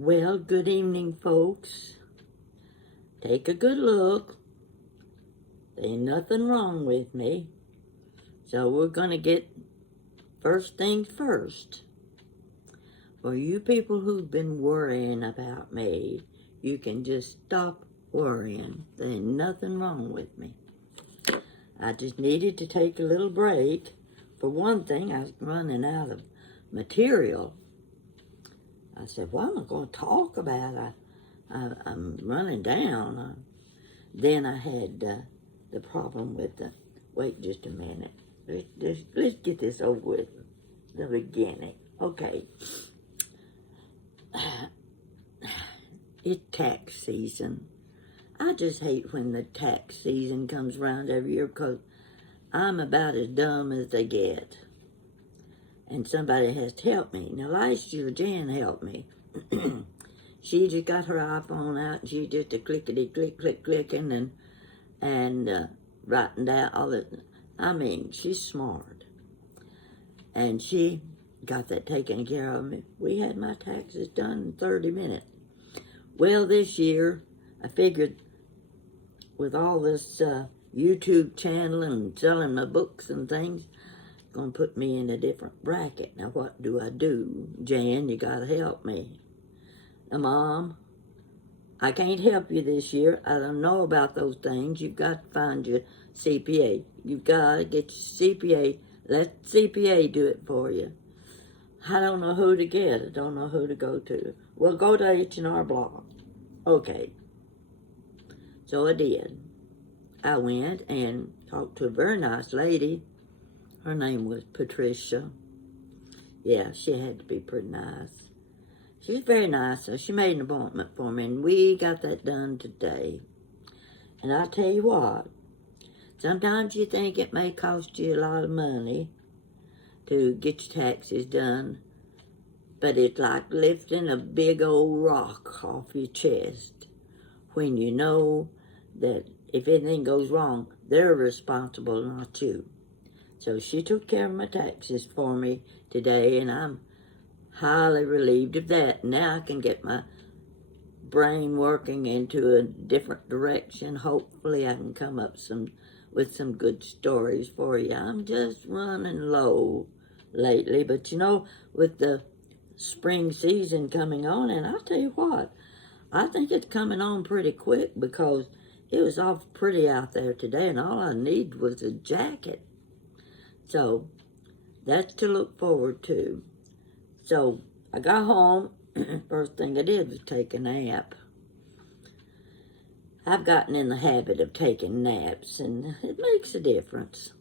Well, good evening, folks. Take a good look. There ain't nothing wrong with me. So we're going to get first things first. For you people who've been worrying about me, you can just stop worrying. There ain't nothing wrong with me. I just needed to take a little break. For one thing, I was running out of material. I said, what am I going to talk about? I'm running down. Then I had the problem with the, wait just a minute. Let's get this over with, the beginning. Okay. It's tax season. I just hate when the tax season comes around every year because I'm about as dumb as they get. And somebody has to help me. Now, last year, Jan helped me. She just got her iPhone out and she just a clicking and writing down all the, I mean, she's smart. And she got that taken care of me. We had my taxes done in 30 minutes. Well, this year, I figured with all this YouTube channel and selling my books and things, going to put me in a different bracket. Now, what do I do? Jan, you got to help me. Now, Mom, I can't help you this year. I don't know about those things. You've got to find your CPA. You've got to get your CPA. Let CPA do it for you. I don't know who to get. I don't know who to go to. Well, go to H&R Block. Okay. So I did. I went and talked to a very nice lady. Her name was Patricia. Yeah, she had to be pretty nice. She was very nice, so she made an appointment for me, and we got that done today. And I'll tell you what, sometimes you think it may cost you a lot of money to get your taxes done, but it's like lifting a big old rock off your chest when you know that if anything goes wrong, they're responsible, not you. So she took care of my taxes for me today, and I'm highly relieved of that. Now I can get my brain working into a different direction. Hopefully I can come up with some good stories for you. I'm just running low lately, but you know, with the spring season coming on, and I'll tell you what, I think it's coming on pretty quick because it was awful pretty out there today, and all I need was a jacket. So that's to look forward to. So I got home. First thing I did was take a nap. I've gotten in the habit of taking naps, and it makes a difference.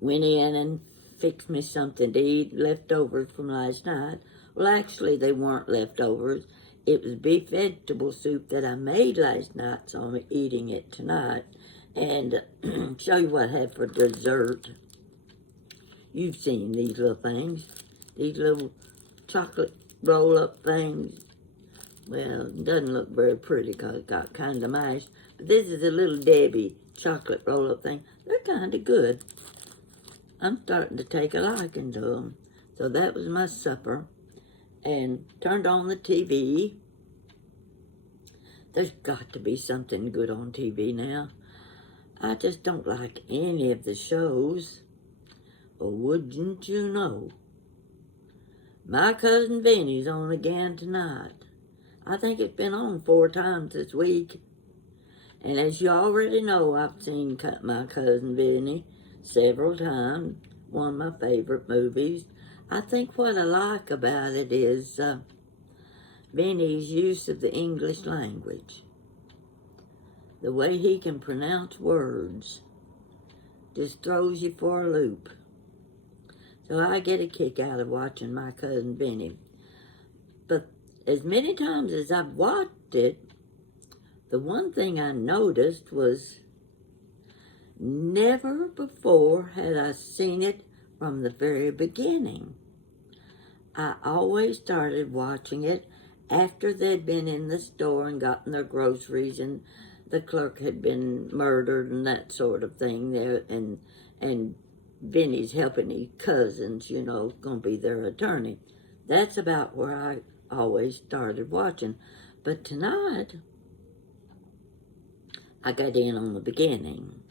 Went in and fixed me something to eat, leftovers from last night. Well, actually, they weren't leftovers. It was beef vegetable soup that I made last night, so I'm eating it tonight. And show you what I had for dessert. You've seen these little things. These little chocolate roll-up things. Well, it doesn't look very pretty because it got kind of mashed. But this is a little Debbie chocolate roll-up thing. They're kind of good. I'm starting to take a liking to them. So that was my supper. And turned on the TV. There's got to be something good on TV now. I just don't like any of the shows. Or wouldn't you know? My cousin Vinny's on again tonight. I think it's been on 4 times this week. And as you already know, I've seen my cousin Vinny several times. One of my favorite movies. I think what I like about it is Vinny's use of the English language. The way he can pronounce words just throws you for a loop. So I get a kick out of watching my cousin Vinny. But as many times as I've watched it, the one thing I noticed was never before had I seen it from the very beginning. I always started watching it after they'd been in the store and gotten their groceries and the clerk had been murdered and that sort of thing there, and Vinny's helping his cousins, you know, going to be their attorney. That's about where I always started watching. But tonight, I got in on the beginning.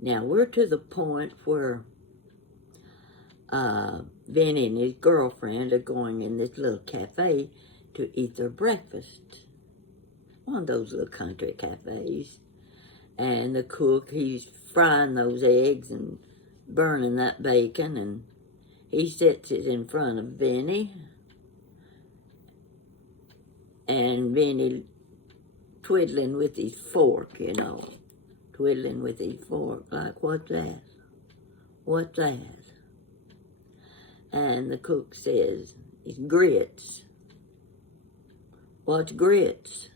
Now, we're to the point where Vinny and his girlfriend are going in this little cafe to eat their breakfast. One of those little country cafes. And the cook, he's frying those eggs and burning that bacon, and he sets it in front of Vinny. And Vinny twiddling with his fork, you know. Twiddling with his fork, like, what's that? What's that? And the cook says, it's grits. What's grits?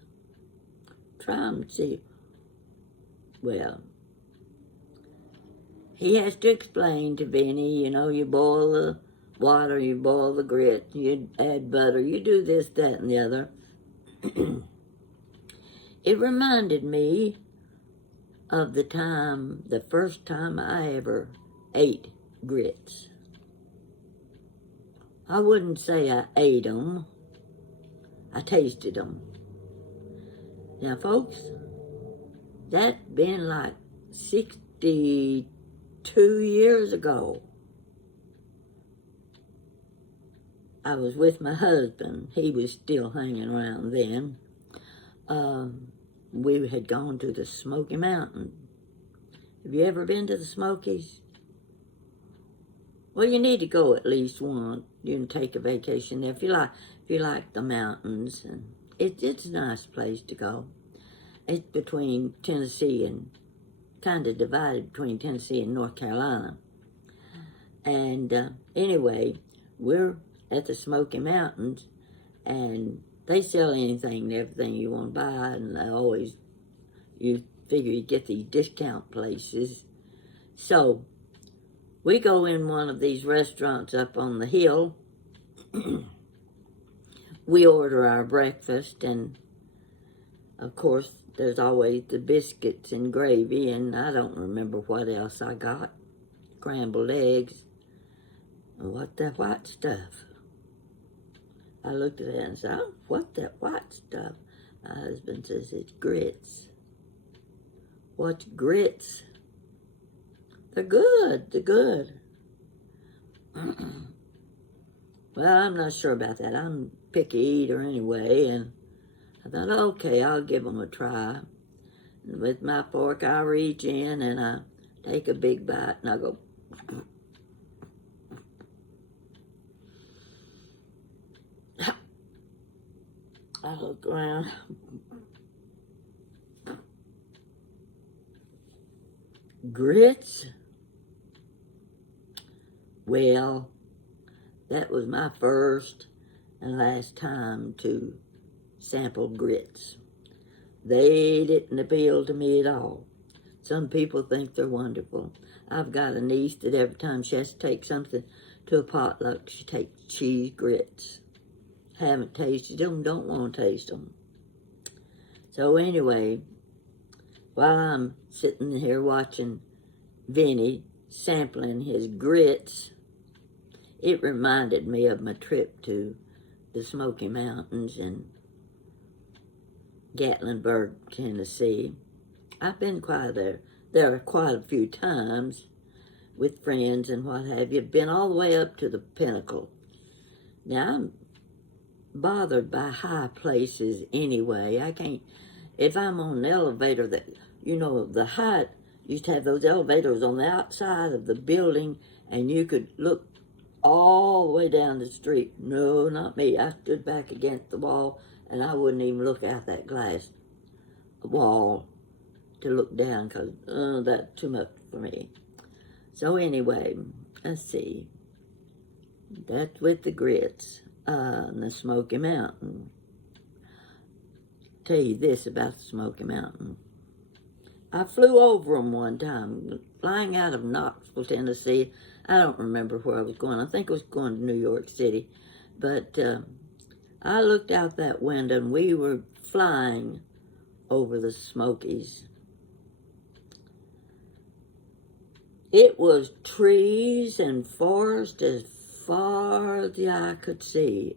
Try and see. Well, he has to explain to Vinny, you know, you boil the water, you boil the grits, you add butter, you do this, that, and the other. It reminded me of the first time I ever ate grits. I wouldn't say I ate them. I tasted them. Now, folks, that's been like 62 years ago. I was with my husband. He was still hanging around then. We had gone to the Smoky Mountain. Have you ever been to the Smokies? Well, you need to go at least once. You can take a vacation there if you like the mountains, and it's a nice place to go. It's between Tennessee and kind of divided between Tennessee and North Carolina. And anyway, we're at the Smoky Mountains, and they sell anything and everything you want to buy, and you figure you get these discount places. So we go in one of these restaurants up on the hill. We order our breakfast, and of course, there's always the biscuits and gravy, and I don't remember what else I got. Scrambled eggs. What that white stuff? I looked at it and said, oh, what that white stuff? My husband says it's grits. What's grits? They're good. They're good. Well, I'm not sure about that. I'm a picky eater anyway, and I thought, okay, I'll give them a try. And with my fork, I reach in and I take a big bite, and I go, I look around. Grits? Well, that was my first and last time to sample grits. They didn't appeal to me at all. Some people think they're wonderful. I've got a niece that every time she has to take something to a potluck, she takes cheese grits. Haven't tasted them, don't want to taste them. So anyway, while I'm sitting here watching Vinny sampling his grits, it reminded me of my trip to the Smoky Mountains in Gatlinburg, Tennessee. I've been there quite a few times with friends and what have you. Been all the way up to the pinnacle. Now, I'm bothered by high places anyway. I can't, if I'm on an elevator that, you know, the height, used to have those elevators on the outside of the building, and you could look all the way down the street. No, not me. I stood back against the wall, and I wouldn't even look out that glass wall to look down, because that's too much for me. So anyway, let's see. That's with the grits in the Smoky Mountain. Tell you this about the Smoky Mountain. I flew over them one time, flying out of Knoxville, Tennessee. I don't remember where I was going. I think I was going to New York City. But I looked out that window, and we were flying over the Smokies. It was trees and forest as far as the eye could see.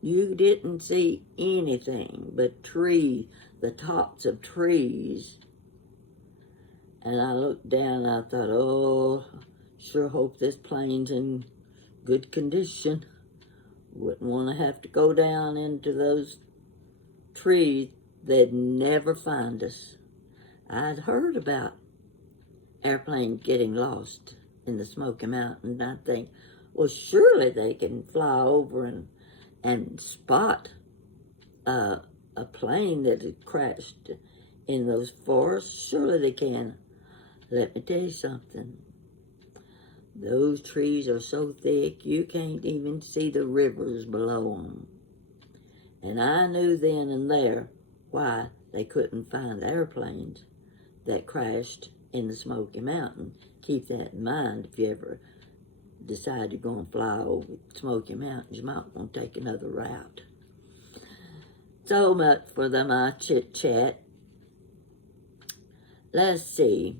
You didn't see anything but trees, the tops of trees. And I looked down and I thought, oh, sure hope this plane's in good condition. Wouldn't want to have to go down into those trees. They'd never find us. I'd heard about airplanes getting lost in the Smoky Mountain, and I think, well, surely they can fly over and spot a plane that had crashed in those forests. Surely they can. Let me tell you something. Those trees are so thick you can't even see the rivers below them. And I knew then and there why they couldn't find airplanes that crashed in the Smoky Mountain. Keep that in mind if you ever decide you're going to fly over Smoky Mountains. You might want to take another route. So much for my chit-chat. Let's see.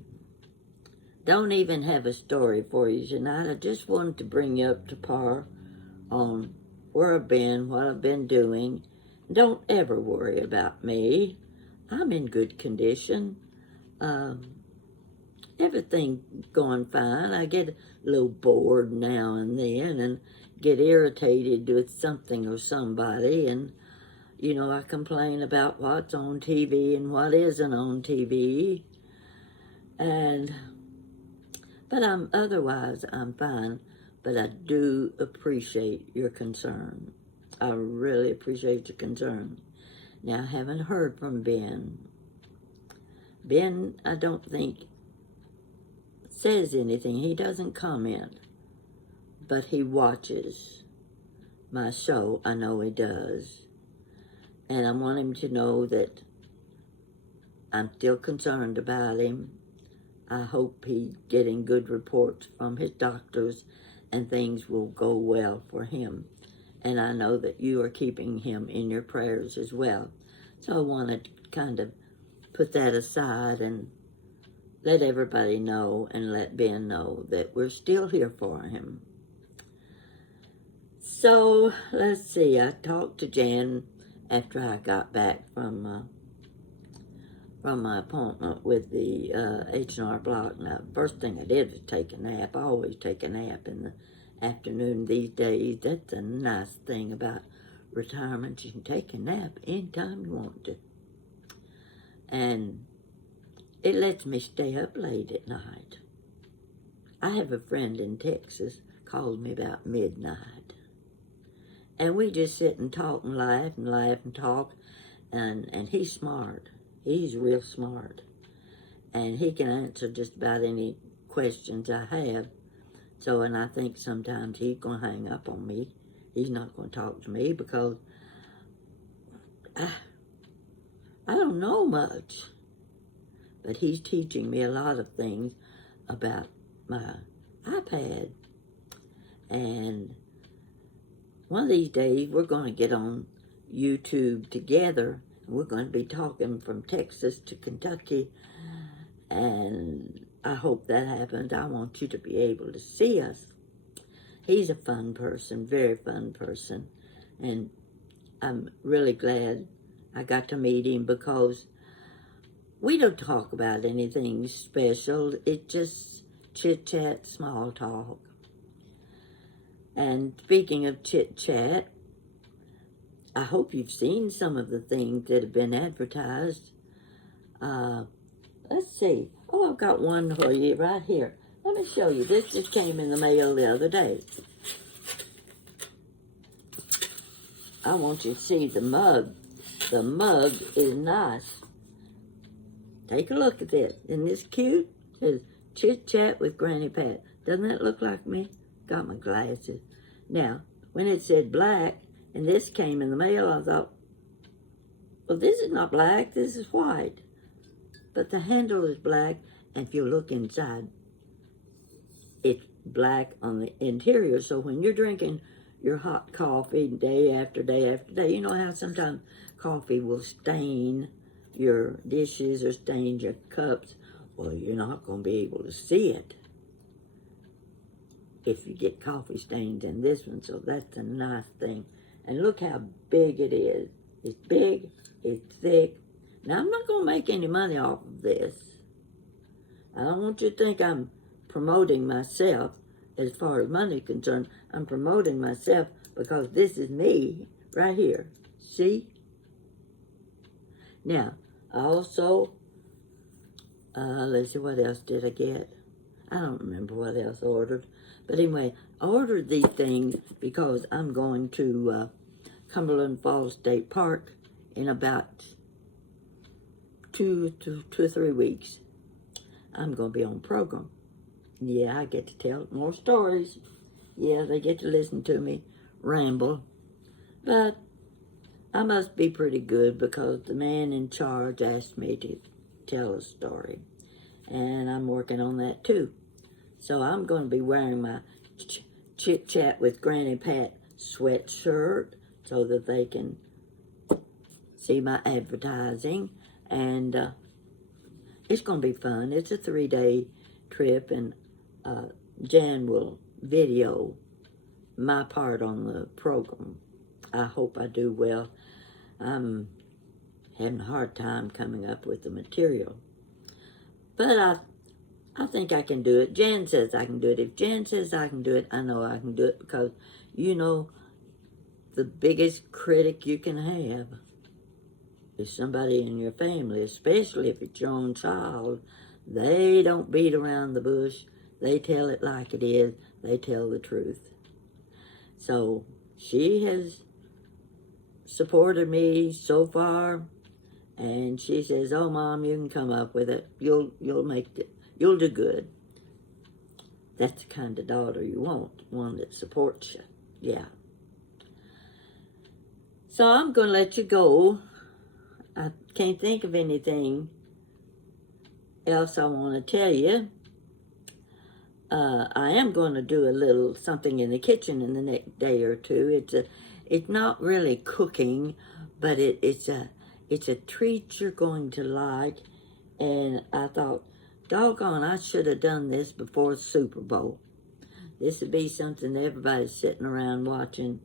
Don't even have a story for you tonight. I just wanted to bring you up to par on where I've been, what I've been doing. Don't ever worry about me. I'm in good condition. Everything going fine. I get a little bored now and then and get irritated with something or somebody, and you know, I complain about what's on TV and what isn't on TV. But otherwise I'm fine. But I do appreciate your concern. I really appreciate your concern. Now, I haven't heard from Ben. Ben, I don't think says anything. He doesn't comment. But he watches my show. I know he does. And I want him to know that I'm still concerned about him. I hope he's getting good reports from his doctors and things will go well for him. And I know that you are keeping him in your prayers as well. So I wanted to kind of put that aside and let everybody know and let Ben know that we're still here for him. So, let's see. I talked to Jan after I got back from my appointment with the H&R Block. Now, first thing I did was take a nap. I always take a nap in the afternoon these days. That's a nice thing about retirement. You can take a nap anytime you want to. And it lets me stay up late at night. I have a friend in Texas calls me about midnight. And we just sit and talk and laugh and talk. And he's smart. He's real smart. And he can answer just about any questions I have. So, and I think sometimes he's going to hang up on me. He's not going to talk to me because I don't know much. But he's teaching me a lot of things about my iPad. And one of these days, we're going to get on YouTube together. We're going to be talking from Texas to Kentucky. And I hope that happens. I want you to be able to see us. He's a fun person, very fun person. And I'm really glad I got to meet him because we don't talk about anything special. It's just chit-chat, small talk. And speaking of chit-chat, I hope you've seen some of the things that have been advertised. Let's see. Oh, I've got one for you right here. Let me show you. This just came in the mail the other day. I want you to see the mug. The mug is nice. Take a look at this. Isn't this cute? It says, Chit Chat with Granny Pat. Doesn't that look like me? Got my glasses. Now, when it said black, and this came in the mail, I thought, well, this is not black. This is white. But the handle is black, and if you look inside, it's black on the interior. So when you're drinking your hot coffee day after day after day, you know how sometimes coffee will stain your dishes or stain your cups? Well, you're not going to be able to see it if you get coffee stains in this one. So that's a nice thing. And look how big it is. It's big, it's thick. Now, I'm not going to make any money off of this. I don't want you to think I'm promoting myself as far as money is concerned. I'm promoting myself because this is me right here. See? Now, I also, let's see, what else did I get? I don't remember what else I ordered. But anyway, I ordered these things because I'm going to Cumberland Falls State Park in about 2 or 3 weeks. I'm going to be on program. Yeah, I get to tell more stories. Yeah, they get to listen to me ramble. But I must be pretty good because the man in charge asked me to tell a story. And I'm working on that too. So I'm going to be wearing my chit-chat with Granny Pat sweatshirt so that they can see my advertising. And it's going to be fun. It's a 3-day trip, and Jan will video my part on the program. I hope I do well. I'm having a hard time coming up with the material. But I think I can do it. Jan says I can do it. If Jan says I can do it, I know I can do it because, you know, the biggest critic you can have is somebody in your family, especially if it's your own child. They don't beat around the bush. They tell it like it is. They tell the truth. So she has supported me so far, and she says, "Oh, Mom, you can come up with it. You'll make it. You'll do good." That's the kind of daughter you want, one that supports you. Yeah. So I'm going to let you go. I can't think of anything else I want to tell you. I am going to do a little something in the kitchen in the next day or two. It's not really cooking, but it's a treat you're going to like. And I thought, doggone, I should have done this before the Super Bowl. This would be something everybody's sitting around watching.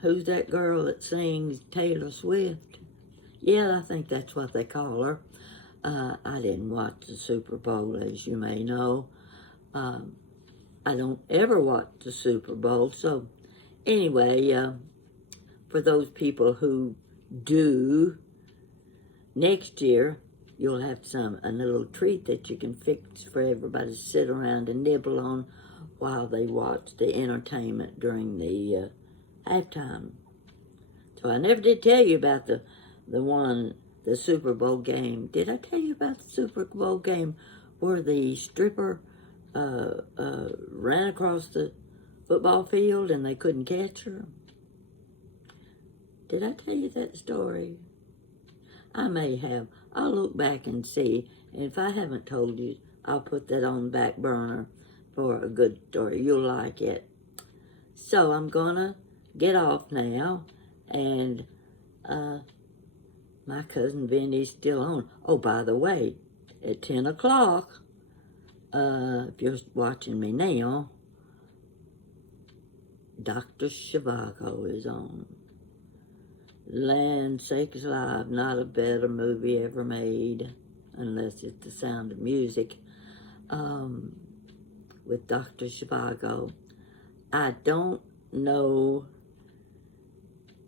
Who's that girl that sings Taylor Swift? Yeah, I think that's what they call her. I didn't watch the Super Bowl, as you may know. I don't ever watch the Super Bowl. So anyway, for those people who do, next year you'll have a little treat that you can fix for everybody to sit around and nibble on while they watch the entertainment during the halftime. So I never did tell you about the Super Bowl game. Did I tell you about the Super Bowl game where the stripper ran across the football field and they couldn't catch her? Did I tell you that story? I may have. I'll look back and see. And if I haven't told you, I'll put that on the back burner for a good story. You'll like it. So I'm going to get off now. And my cousin Vinny's still on. Oh, by the way, at 10 o'clock, if you're watching me now, Dr. Zhivago is on. Land Sakes Alive, not a better movie ever made, unless it's The Sound of Music, with Dr. Zhivago. I don't know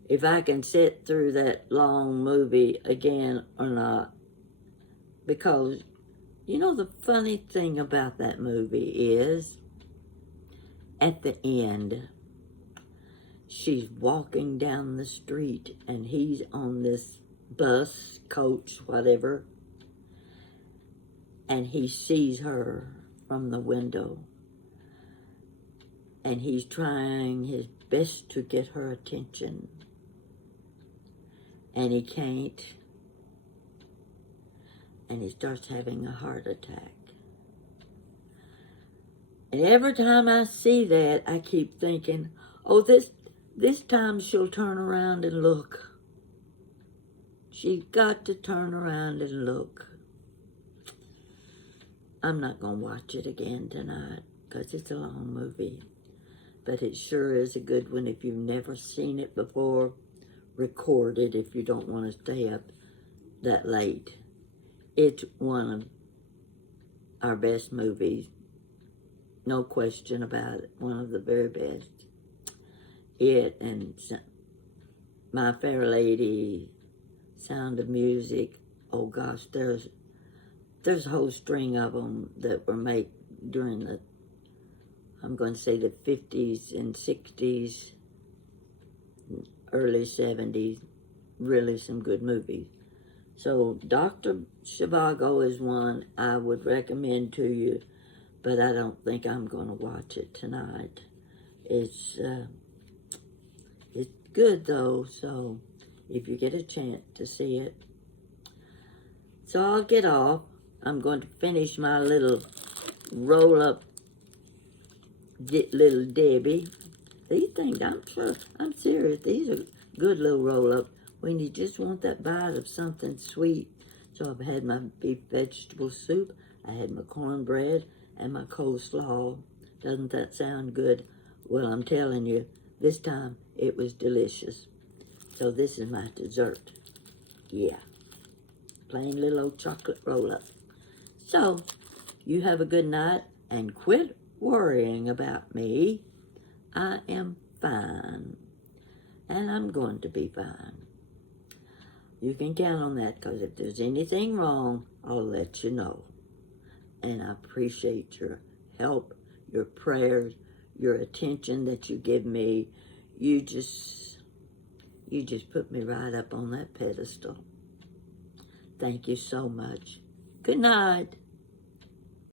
if I can sit through that long movie again or not, because you know the funny thing about that movie is at the end she's walking down the street and he's on this bus, coach, whatever, and he sees her from the window and he's trying his best to get her attention. And he can't. And he starts having a heart attack. And every time I see that, I keep thinking, oh, this time she'll turn around and look. She's got to turn around and look. I'm not going to watch it again tonight because it's a long movie. but it sure is a good one if you've never seen it before. Record it if you don't want to stay up that late. It's one of our best movies. No question about it. One of the very best. It and My Fair Lady, Sound of Music. Oh gosh, there's a whole string of them that were made during the, I'm going to say the 50s and 60s, early 70s. Really some good movies. So Dr. Zhivago is one I would recommend to you, but I don't think I'm going to watch it tonight. It's good though, so if you get a chance to see it. So I'll get off. I'm going to finish my little roll-up little Debbie. These things, I'm serious. These are good little roll-up when you just want that bite of something sweet. So I've had my beef vegetable soup, I had my cornbread, and my coleslaw. Doesn't that sound good? Well, I'm telling you, this time it was delicious. So this is my dessert. Yeah. Plain little old chocolate roll-up. So, you have a good night and quit worrying about me. I am fine. And I'm going to be fine. You can count on that, because if there's anything wrong, I'll let you know. And I appreciate your help, your prayers, your attention that you give me. You just put me right up on that pedestal. Thank you so much. Good night.